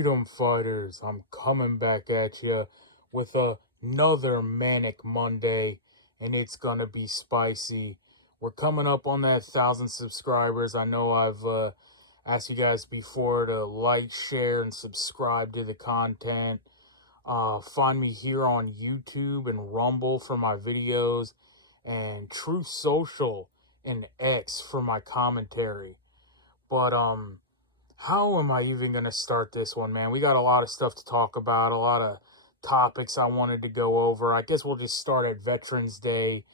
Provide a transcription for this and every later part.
Freedom fighters, I'm coming back at you with another Manic Monday, and it's gonna be spicy. We're coming up on that 1,000 subscribers. I know I've asked you guys before to like, share, and subscribe to the content. Find me here on YouTube and Rumble for my videos, and True Social and X for my commentary. But how am I even going to start this one, man? We got a lot of stuff to talk about, a lot of topics I wanted to go over. I guess we'll just start at Veterans Day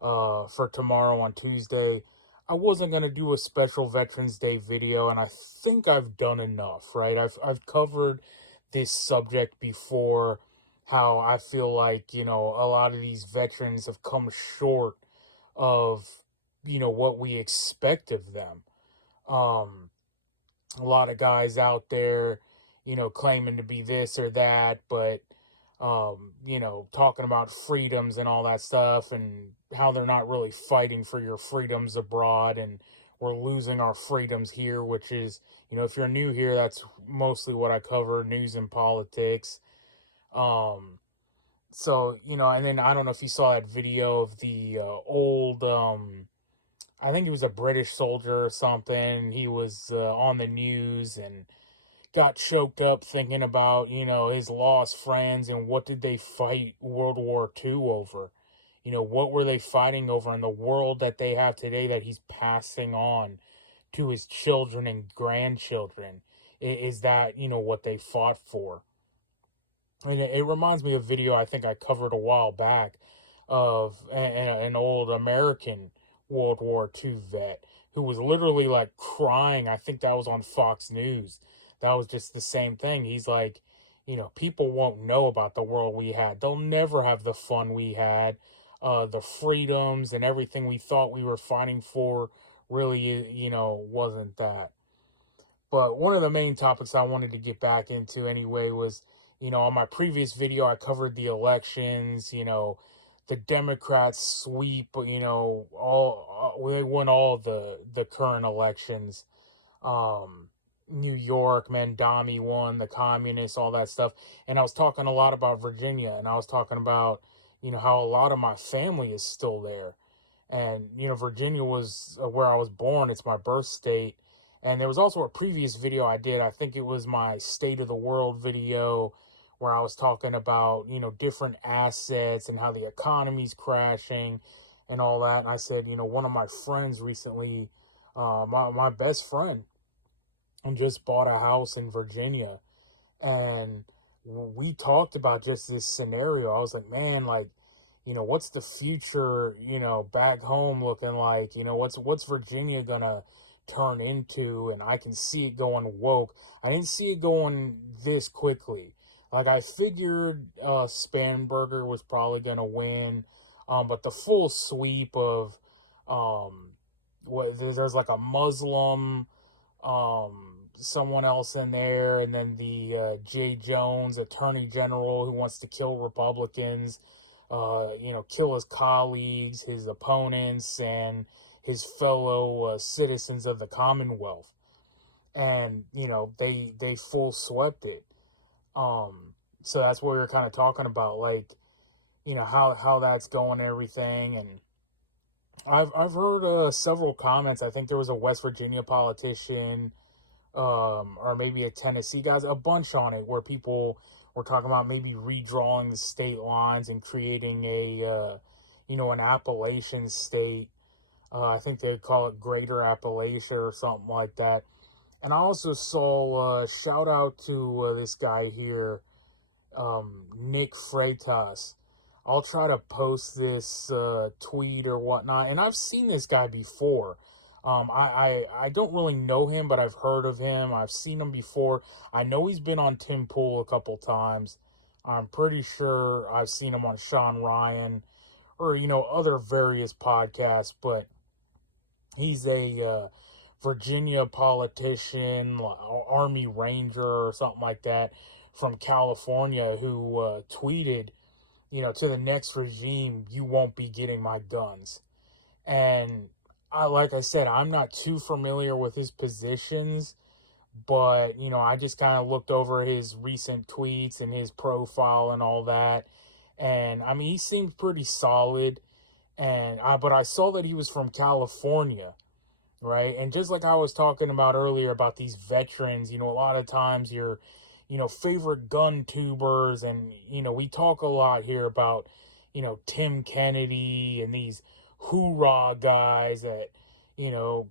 for tomorrow on Tuesday. I wasn't going to do a special Veterans Day video, and I think I've done enough, right? I've covered this subject before, how I feel like, a lot of these veterans have come short of, what we expect of them. A lot of guys out there, claiming to be this or that, but, talking about freedoms and all that stuff and how they're not really fighting for your freedoms abroad, and we're losing our freedoms here, which is, if you're new here, that's mostly what I cover, news and politics. So, and then I don't know if you saw that video of the old, I think he was a British soldier or something. He was on the news and got choked up thinking about, his lost friends and what did they fight World War II over? What were they fighting over in the world that they have today that he's passing on to his children and grandchildren? Is that, what they fought for? And it reminds me of a video I think I covered a while back of an old American World War II vet who was literally like crying. I think that was on Fox News. That was just the same thing. He's like, people won't know about the world we had. They'll never have the fun we had, the freedoms and everything we thought we were fighting for really, wasn't that. But one of the main topics I wanted to get back into anyway was, on my previous video, I covered the elections, the Democrats sweep, they won all the current elections. New York, Mandami won, the communists, all that stuff. And I was talking a lot about Virginia, and I was talking about, how a lot of my family is still there. And, Virginia was where I was born. It's my birth state. And there was also a previous video I did. I think it was my State of the World video, where I was talking about, different assets and how the economy's crashing and all that. And I said, one of my friends recently, my best friend, just bought a house in Virginia. And we talked about just this scenario. I was like, man, like, what's the future, back home looking like? What's Virginia gonna turn into? And I can see it going woke. I didn't see it going this quickly. Like, I figured Spanberger was probably going to win, but the full sweep of, there's like a Muslim, someone else in there, and then the Jay Jones, Attorney General, who wants to kill Republicans, kill his colleagues, his opponents, and his fellow citizens of the Commonwealth. And, they full swept it. So that's what we were kind of talking about, like, how that's going and everything. And I've heard several comments. I think there was a West Virginia politician, or maybe a Tennessee guys, a bunch on it, where people were talking about maybe redrawing the state lines and creating a, an Appalachian state. I think they call it Greater Appalachia or something like that. And I also saw, shout out to this guy here, Nick Freitas. I'll try to post this tweet or whatnot. And I've seen this guy before. I don't really know him, but I've heard of him. I've seen him before. I know he's been on Tim Pool a couple times. I'm pretty sure I've seen him on Sean Ryan or, other various podcasts. But he's a Virginia politician, Army Ranger or something like that from California, who tweeted, to the next regime, you won't be getting my guns. And like I said, I'm not too familiar with his positions, But, I just kind of looked over his recent tweets and his profile and all that. And I mean, he seemed pretty solid. But I saw that he was from California, right? And just like I was talking about earlier about these veterans, a lot of times your, favorite gun tubers, and, we talk a lot here about, Tim Kennedy and these hoorah guys that, you know,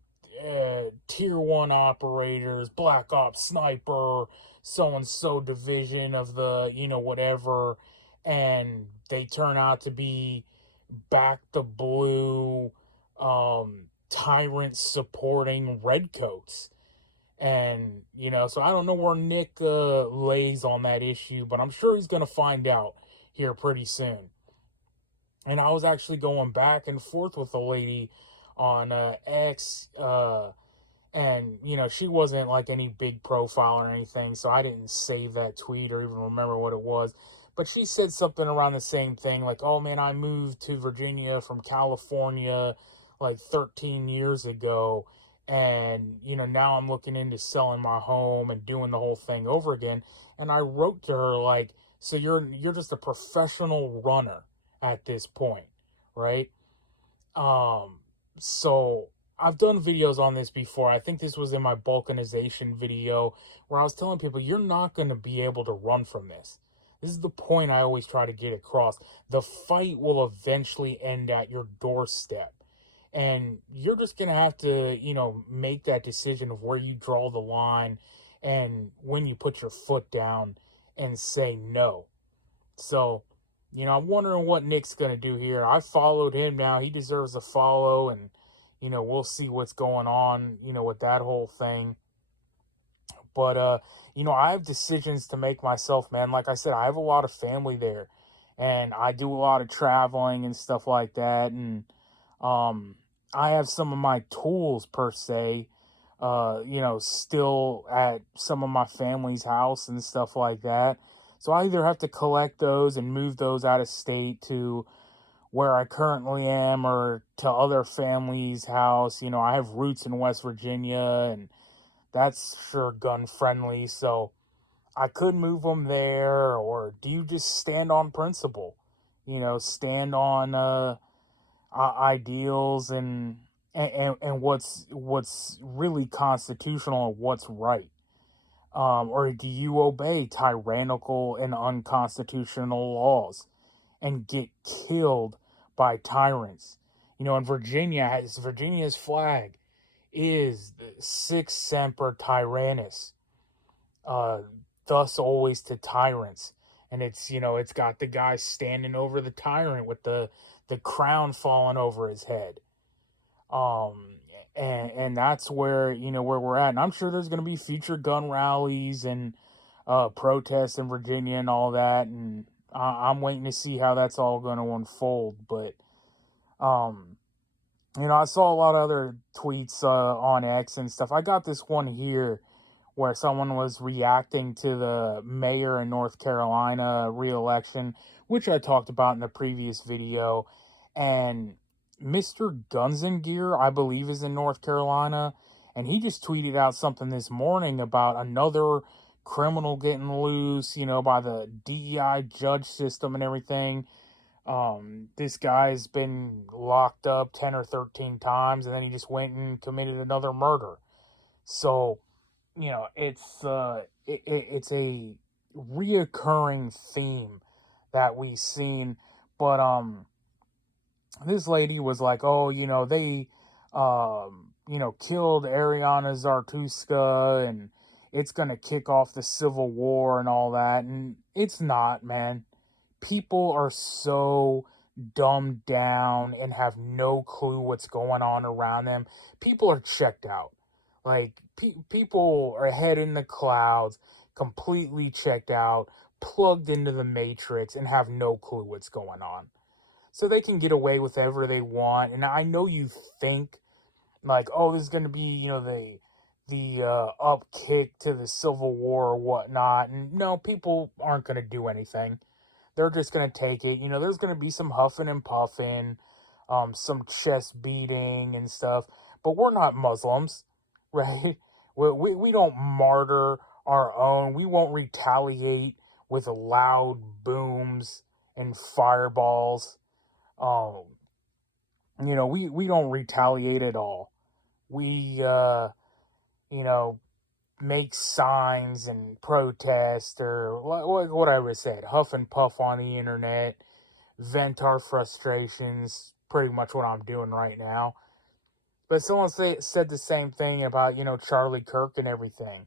tier one operators, black ops sniper, so and so division of the, whatever, and they turn out to be back the blue, tyrant supporting redcoats. And, so I don't know where Nick lays on that issue, but I'm sure he's going to find out here pretty soon. And I was actually going back and forth with a lady on X, and, she wasn't like any big profile or anything, so I didn't save that tweet or even remember what it was. But she said something around the same thing, like, oh man, I moved to Virginia from California like 13 years ago. And, now I'm looking into selling my home and doing the whole thing over again. And I wrote to her, like, so you're just a professional runner at this point, right? So I've done videos on this before. I think this was in my balkanization video where I was telling people you're not going to be able to run from this. This is the point I always try to get across. The fight will eventually end at your doorstep. And you're just going to have to, make that decision of where you draw the line and when you put your foot down and say no. So, I'm wondering what Nick's going to do here. I followed him now. He deserves a follow, and, we'll see what's going on, with that whole thing. But, I have decisions to make myself, man. Like I said, I have a lot of family there, and I do a lot of traveling and stuff like that. And, I have some of my tools, per se, still at some of my family's house and stuff like that. So I either have to collect those and move those out of state to where I currently am, or to other families' house. I have roots in West Virginia, and that's sure gun friendly. So I could move them there, or do you just stand on principle? Stand on ideals and what's really constitutional and what's right. Or do you obey tyrannical and unconstitutional laws and get killed by tyrants? In Virginia's flag is the Sic Semper Tyrannis, thus always to tyrants. And it's got the guy standing over the tyrant with the crown falling over his head. And that's where we're at. And I'm sure there's going to be future gun rallies and protests in Virginia and all that. And I'm waiting to see how that's all going to unfold. But, I saw a lot of other tweets on X and stuff. I got this one here where someone was reacting to the mayor in North Carolina re-election, which I talked about in the previous video. And Mr. Guns and Gear, I believe, is in North Carolina, and he just tweeted out something this morning about another criminal getting loose, by the DEI judge system and everything. This guy's been locked up 10 or 13 times, and then he just went and committed another murder. So, it's it's a reoccurring theme that we've seen. But this lady was like, oh, they killed Ariana Zartuska, and it's gonna kick off the Civil War and all that. And it's not, man. People are so dumbed down and have no clue what's going on around them. People are checked out. Like, people are head in the clouds, completely checked out, plugged into the matrix, and have no clue what's going on. So they can get away with whatever they want. And I know you think, like, oh, this is going to be, the up kick to the Civil War or whatnot. And no, people aren't going to do anything. They're just going to take it. There's going to be some huffing and puffing, some chest beating and stuff. But we're not Muslims, right? We don't martyr our own. We won't retaliate with loud booms and fireballs. Um, we don't retaliate at all. We, you know, make signs and protest or what I would say, huff and puff on the internet, vent our frustrations. Pretty much what I'm doing right now. But someone said the same thing about, Charlie Kirk and everything.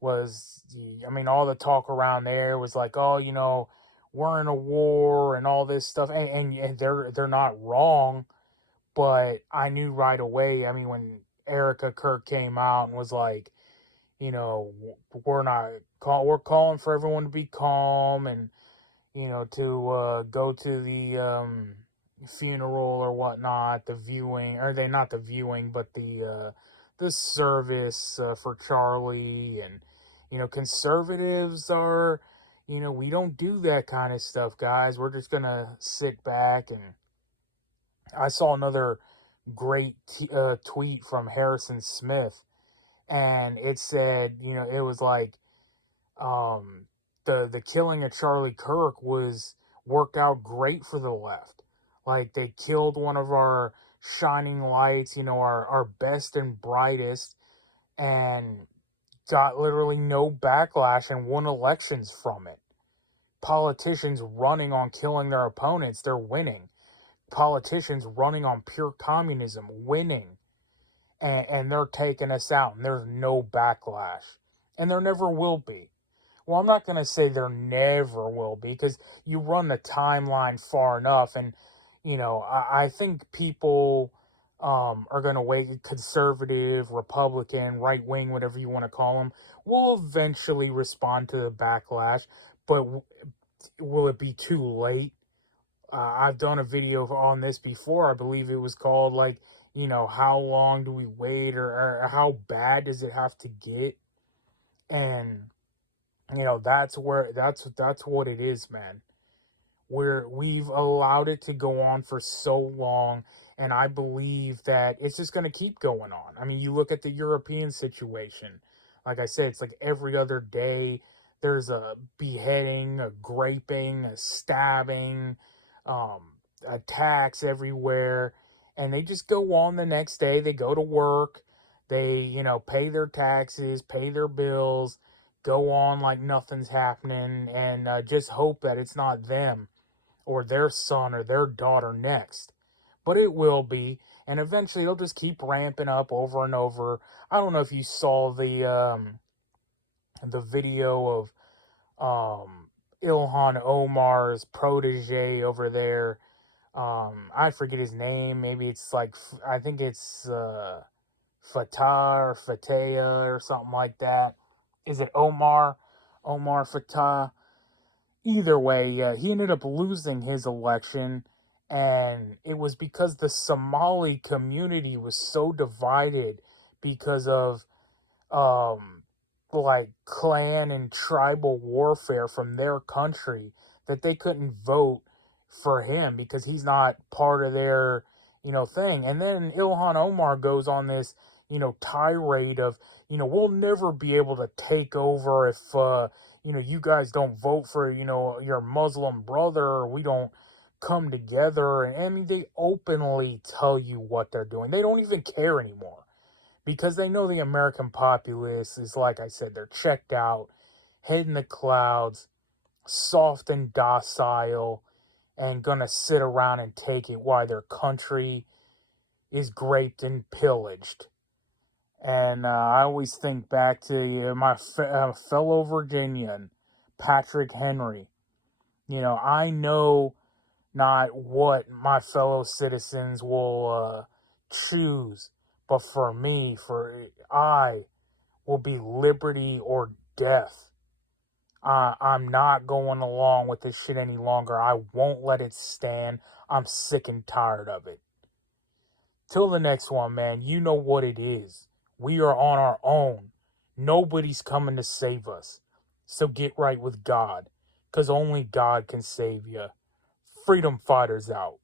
All the talk around there was like, oh, we're in a war and all this stuff. And they're not wrong. But I knew right away, when Erica Kirk came out and was like, we're not we're calling for everyone to be calm and, to go to the funeral or whatnot, the viewing, or they not the viewing, but the service for Charlie. And conservatives are, we don't do that kind of stuff, guys. We're just gonna sit back. And I saw another great tweet from Harrison Smith, and it said, it was like, the killing of Charlie Kirk was worked out great for the left. Like, they killed one of our shining lights, our best and brightest, and got literally no backlash and won elections from it. Politicians running on killing their opponents, they're winning. Politicians running on pure communism, winning. And they're taking us out, and there's no backlash. And there never will be. Well, I'm not going to say there never will be, because you run the timeline far enough, and, I think people are going to wait, conservative, Republican, right-wing, whatever you want to call them, will eventually respond to the backlash, but will it be too late? I've done a video on this before. I believe it was called, like, how long do we wait, or how bad does it have to get? And that's what it is, man. We've allowed it to go on for so long, and I believe that it's just going to keep going on. You look at the European situation. Like I said, it's like every other day there's a beheading, a graping, a stabbing, attacks everywhere, and they just go on the next day. They go to work, they, pay their taxes, pay their bills, go on like nothing's happening, and just hope that it's not them or their son or their daughter next. But it will be, and eventually it'll just keep ramping up over and over. I don't know if you saw the video of Ilhan Omar's protege over there. I forget his name. Maybe it's like, I think it's Fatah or Fateh or something like that. Is it Omar? Omar Fatah? Either way, he ended up losing his election, and it was because the Somali community was so divided because of like clan and tribal warfare from their country, that they couldn't vote for him because he's not part of their thing. And then Ilhan Omar goes on this tirade of, we'll never be able to take over if you guys don't vote for your Muslim brother, or we don't come together. And they openly tell you what they're doing. They don't even care anymore, because they know the American populace is, like I said, they're checked out, head in the clouds, soft and docile, and gonna sit around and take it while their country is raped and pillaged. And I always think back to my fellow Virginian, Patrick Henry. I know not what my fellow citizens will choose, but for me, I will be liberty or death. I'm not going along with this shit any longer. I won't let it stand. I'm sick and tired of it. Till the next one, man, you know what it is. We are on our own. Nobody's coming to save us. So get right with God, because only God can save you. Freedom fighters out.